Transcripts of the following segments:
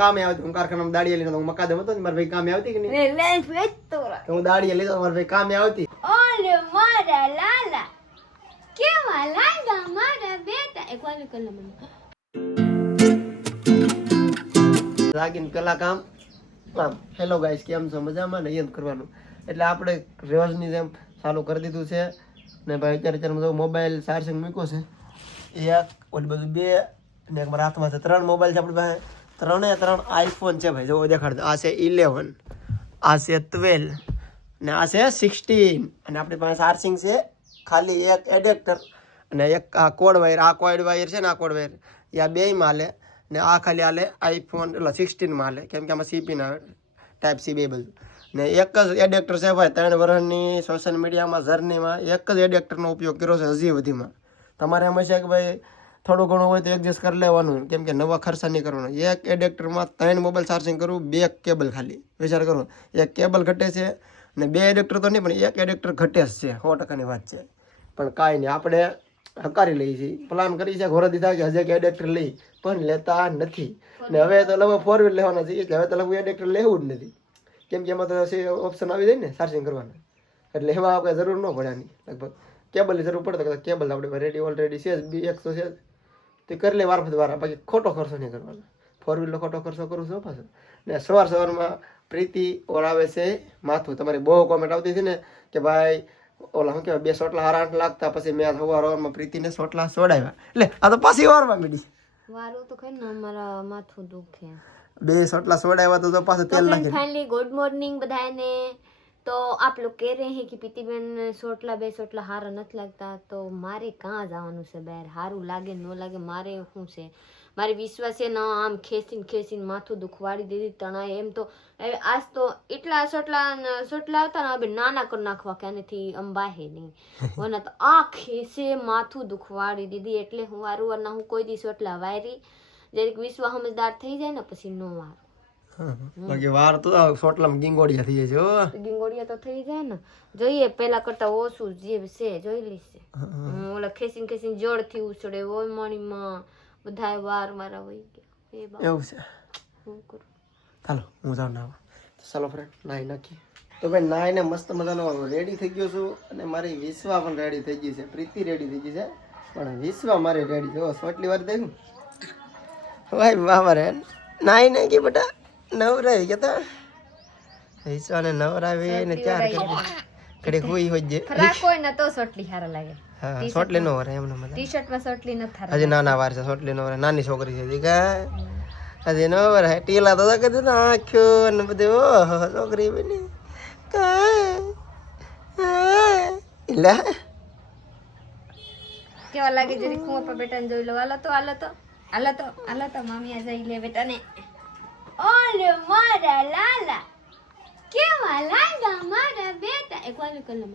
કામે આવતી હું કારખાનામાં દાડીએ લીધો હું મકાદમ હતો ને મારા ભાઈ કામે આવતી કે નહીં હું દાડીએ લીધો મારા ભાઈ કામે આવતી ઓલે મારા લાલા કેવા લાગા મારા બેટા એક વાર કર લે મને લાગીને પેલા કામ આમ હેલો ગાઈસ કેમ છો મજામાં ને એમ કરવાનું એટલે આપણે રોજની જેમ ચાલુ કરી દીધું છે ને ભાઈ અત્યારે મોબાઈલ ચાર્જિંગ મૂક્યો છે એક ઓલી બધું બે ને એક મારા હાથમાં છે 3 મોબાઈલ છે આપણી પાસે 3 આઈફોન છે ભાઈ જો દેખાડ આ છે 11 આ છે 12 ને આ છે 16 અને આપણી પાસે ચાર્જિંગ છે ખાલી એક એડેપ્ટર અને એક આ કોડ વાયર છે ને આ કોડ વાયર આ બે માં હાલે ને આ ખાલી હાલે આઈફોન એટલે 16 માં હાલે કેમ કે આમાં સીપી ના ટાઈપ સી બે બધું ને એક જ એડેપ્ટર છે ભાઈ 3 વર્ષની સોશિયલ મીડિયામાં જર્નીમાં એક જ એડેપ્ટરનો ઉપયોગ કર્યો છે હજી સુધીમાં તમારે એમ છે કે ભાઈ થોડું ઘણું હોય તો એડજસ્ટ કરી લેવાનું કેમ કે નવા ખર્ચા નહીં કરવાના એક એડેપ્ટરમાં 3 મોબાઈલ ચાર્જિંગ કરવું 2 કેબલ ખાલી વિચાર કરો એક કેબલ ઘટે છે ને 2 એડેપ્ટર તો નહીં પણ એક એડેપ્ટર ઘટે જ છે 100%ની વાત છે પણ કાંઈ નહીં આપણે હકારી લઈએ છીએ પ્લાન કરી છે ઘોડા દીધા કે હજી એક એડેપ્ટર લઈ પણ લેતા નથી ને હવે તો લગભગ 4 વ્હીલ લેવાના છે એટલે હવે તો લગભગ એડેપ્ટર લેવું જ નથી કેમ કે એમાં તો ઓપ્શન આવી જાય ને ચાર્જિંગ કરવાના એટલે એમાં આપણે જરૂર ન પડ્યાની લગભગ કેબલની જરૂર પડે તો કેબલ આપણે રેડી ઓલરેડી છે જ 100 છે તે કરી લે વાર પછી વાર બાકી ખોટો ખર્ચો નહીં કરવાનો 4 વ્હીલનો ખોટો ખર્ચો કરું છું પાછો ને સવારમાં પ્રીતિ ઓર આવે છે માથું તમારી બહુ કોમેન્ટ આવતી હતી ને કે ભાઈ ઓલા શું કહેવાય 2 સોટલા 8 લાગતા પછી મેં સવારમાં પ્રીતિને સોટલા સોડાવ્યા એટલે આ તો પાછી વારવા મીડી વારો તો કઈ ના મારા માથું દુખે 2 સોટલા સોડાવ્યા તો પાછું તેલ નાખી फाइनली गुड मॉर्निंग बधाने तो आप लोग कह रहे हैं कि पीती बेन सोटला 2 सोटला हारा નથી લાગતા તો મારે કાં જવાનું છે બહાર હારું લાગે ન લાગે મારે શું છે મારે વિશ્વાસ છે ના આમ ખેસીને માથું દુખવાડી દીધી તણાય એમ તો આજ તો એટલા સોટલા હતા ને હવે નાના કરી નાખવા કે આનેથી અંબાહે નહીં વના તો આ ખેસે માથું દુખવાડી દીધી એટલે હું વારંવાર હું કોઈ દી સોટલા વાયરી જરીક વિશ્વ સમજદાર થઈ જાય ને પછી નો વાર બાકી વાર તો સોટલામાં ગીંગોડિયા થઈ જાય છે ગીંગોડિયા તો થઈ જાય ને જોઈએ પેલા કરતા ઓછું જે છે જોઈ લઈશે ઓલા ખેસીને જોડથી ઉછળે ઓય મણીમાં બધાય વાર મારા હોય ગયા એવું છે હું કરું ચાલો હું જાઉં નાવા ચાલો ફ્રેન્ડ નાઈ નાખીએ તો ભાઈ નાઈને મસ્ત મજાનો રેડી થઈ ગયો છું અને મારી વિશ્વા પણ રેડી થઈ ગઈ છે પ્રીતિ રેડી થઈ ગઈ છે પણ વિશ્વા મારી રેડી છે સોટલી વાર દેખું ભાઈ બાબા રે નાઈ નાખી બેટા નવરાવી ગયા વિશ્વાને નવરાવી ને ચાર કરી હુઈ હોય જે ફરાક હોય ને તો સોટલી હારા લાગે હા સોટલી નો વરે એમને મજા ટી-શર્ટ માં સોટલી ન થારા હજી નાના વાર છે સોટલી નો વરે નાની છોકરી છે દીકા હજી નો વરે ટીલા તો કીધું ને આખ્યો ને બધું ઓહો છોકરી બની ઇલા કેવા લાગે જરી ખું પર બેટાને જોઈ લો હાલો તો મામી આ જઈ લે બેટાને ઓલે મારા લાલા કેવા લાગા મારા બેટા એક વાર કર લે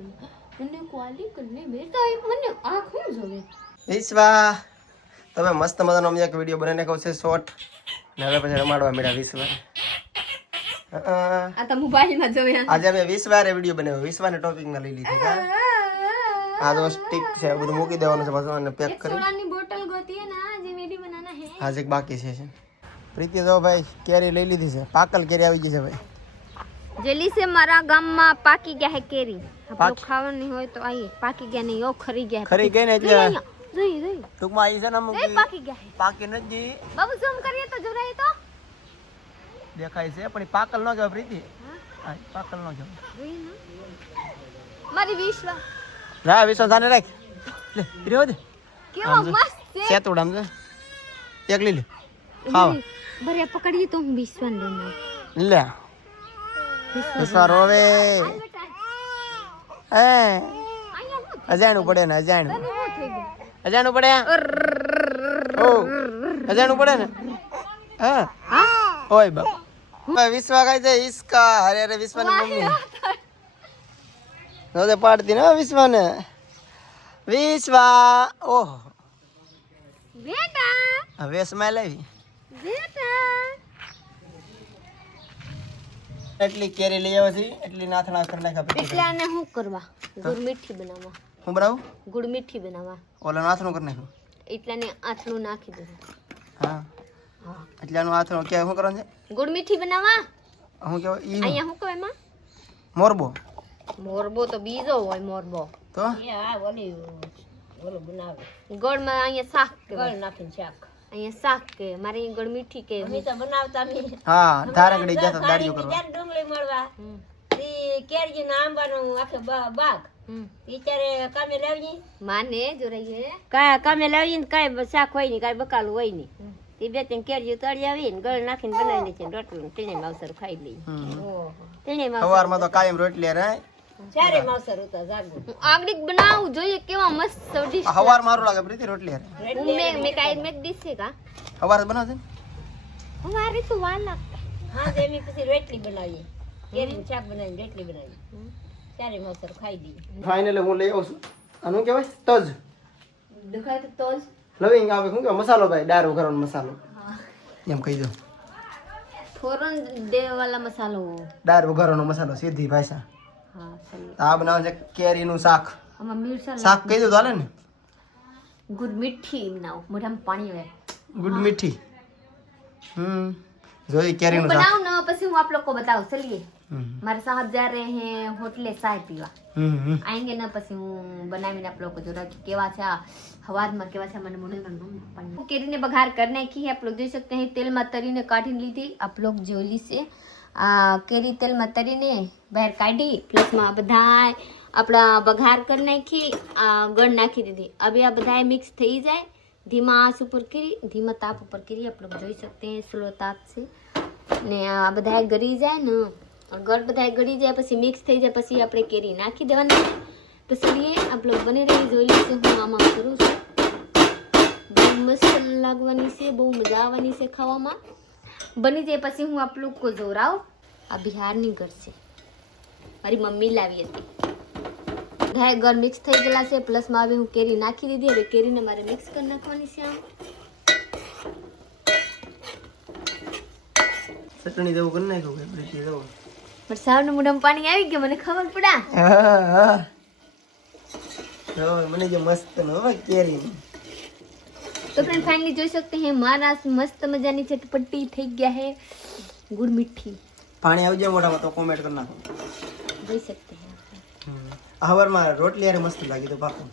મને ક્વાલી કરને બેટા એક મને આંખું જોવે વિશ્વા તમે મસ્ત મજાનો અમે એક વિડિયો બનાવીને કહો છે શોર્ટ ને હવે પછી રમાડવા મળ્યા વિશ્વા આ તો મોબાઈલ માં જોવે આજે અમે વિશ્વારે વિડિયો બનાવ્યો વિશ્વાને ટોપિક માં લઈ લીધી કા આ તો સ્ટિક છે બધું મૂકી દેવાનું છે પાછું અને પેક કરી સોડાની બોટલ ગોતી હે ના જે વિડિયો બનાના હે આજ એક બાકી છે પ્રીતિ જો ભાઈ કેરી લઈ લીધી છે પાકલ કેરી આવી ગઈ છે ભાઈ જલ્દી से મારા ગામમાં પાકી ગયા હે કેરી આપણો ખાવાની હોય તો આઈએ પાકી ગયા નહીં ઓ ખરી ગયા ખરી ગઈ ને એટલે જોઈ ટૂંકમાં આવી છે ને અમુક પાકી ગયા હે પાકી નથી બાબુ ઝૂમ કરીએ તો જોરાય તો દેખાય છે પણ પાકલ ન કહેવાય પ્રીતિ હા પાકલ ન કહેવાય જોઈ ને મારી વિશ્વા રા વિશ્વા જાને રાખ લે રહ્યો દે કેવો મસ્ત છે સેતુડામ છે એક લઈ લે ખાવ બરે પકડીએ તો હું વિશ્વાન લઈને લે વિશ્વા રોવે એ અજાણું પડે ને અજાણું પડે ઓ અજાણું પડે ને હા ઓય બાપ વિશ્વા કાઈ છે ઈસકા અરે વિશ્વાની મમ્મી નોદે પાડતી ને વિશ્વાને વિશ્વા ઓહ બેટા હવે સ્માઈલ આવી બેટા એટલી કેરી લઈ આવે છે એટલી નાથણા કરી નાખ્યા એટલે આને શું કરવા ગુડ મીઠી બનાવવા હું બનાવું ગુડ મીઠી બનાવવા ઓલા નાથણું કરી નાખ્યું એટલાને આથલું નાખી દીધું હા હા એટલે આનું હાથનો કે શું કરવાનું છે ગુડ મીઠી બનાવવા શું કહેવાય ઈ અહીંયા શું કહેવાય એમાં મોરબો મોરબો તો બીજો હોય મોરબો તો ગોળમાં અહીંયા શાક ગોળ નાખીને શાક અહીંયા શાક કે મારે અહીં ગોળ મીઠી કે અમે તો બનાવતા નહીં હા ધારગડી જતા દાડિયો કરવા ડુંગળી મળવા કેરી ના આંબાનો આખે બાગ ટીચરે કામે લાવી માને જોરાઈએ કામે લાવીને કાંઈ શાક હોય નહીં કાંઈ બકાલું હોય નહીં તે બે ત્રણ કેરીઓ તળી આવીને ગળ નાખીને બનાવી દે છે રોટલું તેને માવસર ખાઈ લઈએ તેને સવારમાં તો કાયમ રોટલી રહે ચારે માવસર ઉતા જાગું આગળ બનાવું જોઈએ કેવા મસ્ત ડીશ સવાર મારું લાગે પ્રીતિ રોટલી રહે મેં કાઈ મેક ડીશ છે કા સવાર બનાવશે મારે તો વાર લાગતા હા તો એમ પછી રોટલી બનાવીએ કેરીનું શાક બનાવીને રોટલી બનાવીએ ચારે માવસર ખાઈ દઈએ ફાઇનલી હું લઈ આવું છું આનું કહેવાય તજ દેખાય તો જ લવિંગ આવે શું કે મસાલો ભાઈ ડાર વઘારવાનો મસાલો એમ કહી દો ફોરન દેવાલા મસાલો ડાર વઘારવાનો મસાલો સીધી ભાષા હા સહી આ બનાવે છે કેરીનું શાક આમાં મિરસા શાક કહી દો તો હાલે ને ગુડ મીઠી બનાવો મોઢામાં પાણી આવે ગુડ મીઠી જોઈ કેરીનું શાક बनाओ ना પછી હું આપ લોકો બતાવું ચलिए મારા સાहब जा रहे हैं होटले चाय पीवा आएंगे ना પછી હું બનાવીને આપ લોકો જોરા કેવા છે હવારમાં કેવા છે મને મોઢામાં કેરીને બઘાર कर નાખી है आप लोग देख सकते हैं तेल में तरीने काढ़ी લીધી आप लोग જોઈ છે આ કેરી તેલમાં તરીને બહાર કાઢી પ્લસ માં બધાય આપણા બઘાર કરી નાખી આ ગળ નાખી દીધી હવે આ બધાય મિક્સ થઈ જાય ધીમા આંચ ઉપર કરી ધીમા તાપ ઉપર કરી आप लोग જોઈ सकते हैं સ્લો તાપ से ને આ બધાય ગળી જાય ને ગળ બધાય ગળી જાય પછી મિક્સ થઈ જાય પછી આપણે કેરી નાખી દેવાની તો ચलिए आप लोग બને રહી જોઈ લેજો હું આમાં કરું છું બહુ મસ્ત લાગવાની છે બહુ મજા આવવાની છે ખાવામાં બની જાય પછી હું આપ લોકો को જોરાવ આ બિહારની ઘર છે મારી મમ્મી લાવી હતી બધાય ગળ મિક્સ થઈ ગયેલા છે પ્લસ માં હવે હું કેરી નાખી દીધી હવે કેરીને મારે મિક્સ કરી નાખવાની છે આમ ચટણી જેવું કરી નાખ્યું કે પ્રીતિ જેવું વરસાદનું મોઢામાં પાણી આવી ગયું મને ખબર પડા મને જે મસ્ત નો કેરી तो फ्रेंड फाइनली જોઈ सकते हैं मारा मस्त मजानी चटपटी થઈ ગયા है गुड़ मीठी પાણી આવી જાય મોઢામાં તો કોમેન્ટ કરી નાખો જોઈ सकते हैं હવારમાં રોટલી યાર મસ્ત લાગી તો બાપુ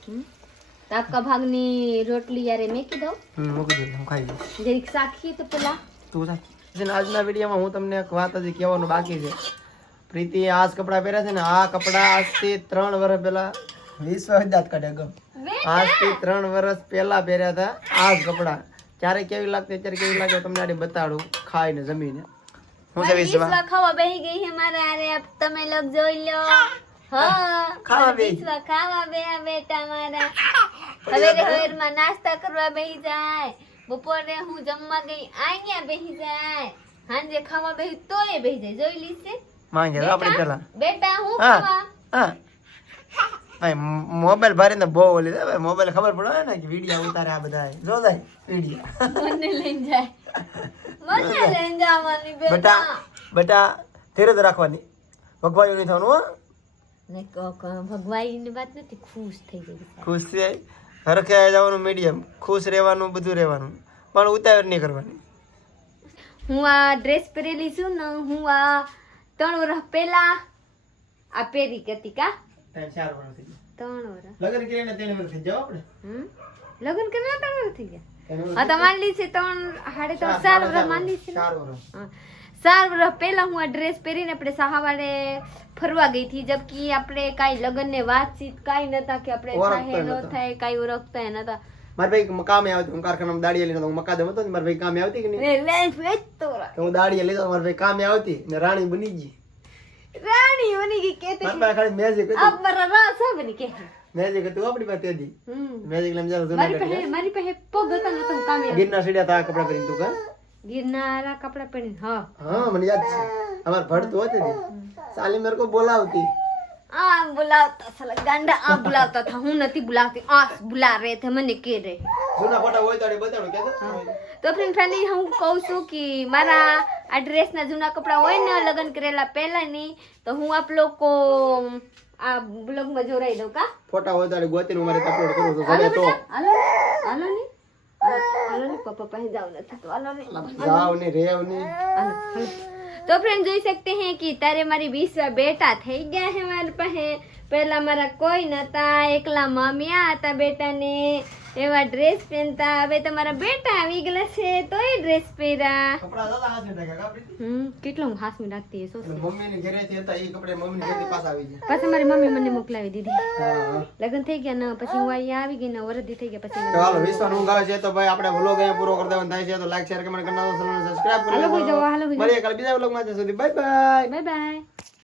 तो आपका भागनी रोटली यारे मैं की दो મૂકી દે હું ખાઈ લઉં जरीक साखी तो पेला તું સાચી આજના વિડીયોમાં હું તમને એક વાત હજી કહેવાનું બાકી છે પ્રીતિ આ જ કપડાં પહેર્યા છે ને આ કપડાં આજથી 3 વર્ષ પહેલા વિશ્વવિદ્યાત કાઢે ગમ આજથી 3 વર્ષ પહેલા પહેર્યા હતા આ જ કપડાં ત્યારે કેવી લાગતી અત્યારે કેવી લાગે તમને આડી બતાડું ખાઈને જમીને હું છે વિશ્વા ખાવા બેહી ગઈ है मारा अरे अब તમે લોગ જોઈ લો હા ખાવા બેહી વિશ્વા ખાવા બેહા બેટા મારા હવે માં નાસ્તા કરવા બેહી જાય બપોરે હું જમવા ગઈ અહીંયા બેહી જાય હાંજે ખાવા બેહી તોય બેહી જાય જોઈ લીસે માંગે આપણે પેલા બેટા હું હા ખાવા હા ભાઈ મોબાઈલ ભરીને બહુ ઓલી છે ભાઈ મોબાઈલ ખબર પડે ને કે વિડિયો ઉતારે આ બધા જો જાય વિડિયો મને લઈને જાય મને લઈને જવાની બેટા બેટા બેટા ધીરજ રાખવાની ભગવાયું નહીં થવાનું હો ને ભગવાનની વાત નથી ખુશ થઈ ગઈ ખુશ થઈ હરખે જવાનું મીડિયમ ખુશ રહેવાનું બધું રહેવાનું પણ ઉતાવળ નહીં કરવાની હું આ ડ્રેસ પહેરેલી છું ને હું આ 3 વર્ષ પહેલા આ પહેરી હતી કા 4 વર્ષ થઈ 3 વર્ષ લગન કરીને 3 વર્ષ થઈ જાવ આપણે લગ્ન કરવા 3 વર્ષ થઈ ગયા હા તો માનલી છે 3.5 વર્ષ માનલી છે 4 વર્ષ 4 વર્ષ પહેલા હું આ ડ્રેસ પહેરીને આપણે સાહાવાડે ફરવા ગઈ હતી જબકી આપણે કાઈ લગન ને વાતચીત કાઈ નતા કે આપણે થાય ન થાય કાઈ ઓળખતા નતા માર ભાઈ કામે આવતી હું કારખાનામાં દાડી લઈને હું મકાદમ હતો ને માર ભાઈ કામે આવતી કે નહીં લે વેચ તો હું દાડી લીધો માર ભાઈ કામે આવતી ને રાણી બની ગઈ રાણી બની ગઈ કેતે માર ભાઈ ખાલી મેજિક હતું अब मरा रास बनी के મેજિક હતું આપણી પાસે દી મેજિક લઈને જાવ મારી પાસે પગ હતા ને તો હું કામે ગિરના સીડા તા કપડા પહેરીને તું કા गिरनारा कपड़ा पहने हाँ हाँ મને યાદ છે અમાર ભડતો હતી ને સાલી मेरे को बोलावती आ बुलाता साला गांडा आ बुलाता था हूं नहीं बुलाती आ बुला रहे थे मैंने के रे જૂના ફોટા હોય તો બતાડો કે તો ફ્રેન્ડ હું કહું છું કે મારા આ ડ્રેસ ના જૂના કપડા હોય ને લગન કરેલા પહેલા ની તો હું આપ લોકો આ બ્લોગ માં જોરાઈ દઉં કા ફોટા હોય તો ગોતીને મારે અપલોડ કરવો તો ચાલે તો હાલો હાલો ની હાલો ને પપ્પા પાસે જાવ નથી તો હાલો ને જાવ ને રેવ ને હાલો, હાલો. તો ફ્રેન્ડ જોઈ सकते हैं कि તારે મારી 20 બેટા થઈ ગયા છે મારી પાસે પહેલા મારા કોઈ નતા એકલા મામિયા હતા બેટાને એવા ડ્રેસ પહેરતા હવે તમારા બેટા આવી ગયેલા છે તોય ડ્રેસ પહેર્યા કપડા દાદા હાથે ઢાકા કાપડી કેટલો હું હાસમી રાખતી એ સોસ મમ્મી ની ઘરે થી હતા એ કપડે મમ્મી ની ઘરે પાછા આવી ગયા પાછા મારી મમ્મી મને મોકલાવી દીધી હા લગ્ન થઈ ગયા ને પછી હું અહીંયા આવી ગઈ ને વરદી થઈ ગયા પછી તો હાલો વિશ્વાસ ઊંઘ આવે છે તો ભાઈ આપણે વ્લોગ અહીંયા પૂરો કરી દેવાનો થાય છે તો લાઈક શેર કમેન્ટ કરનારો સબસ્ક્રાઇબ કરી હાલો હોઈ જાઓ હાલો મળીએ કાલે બીજા વ્લોગ માં ત્યાં સુધી બાય બાય બાય બાય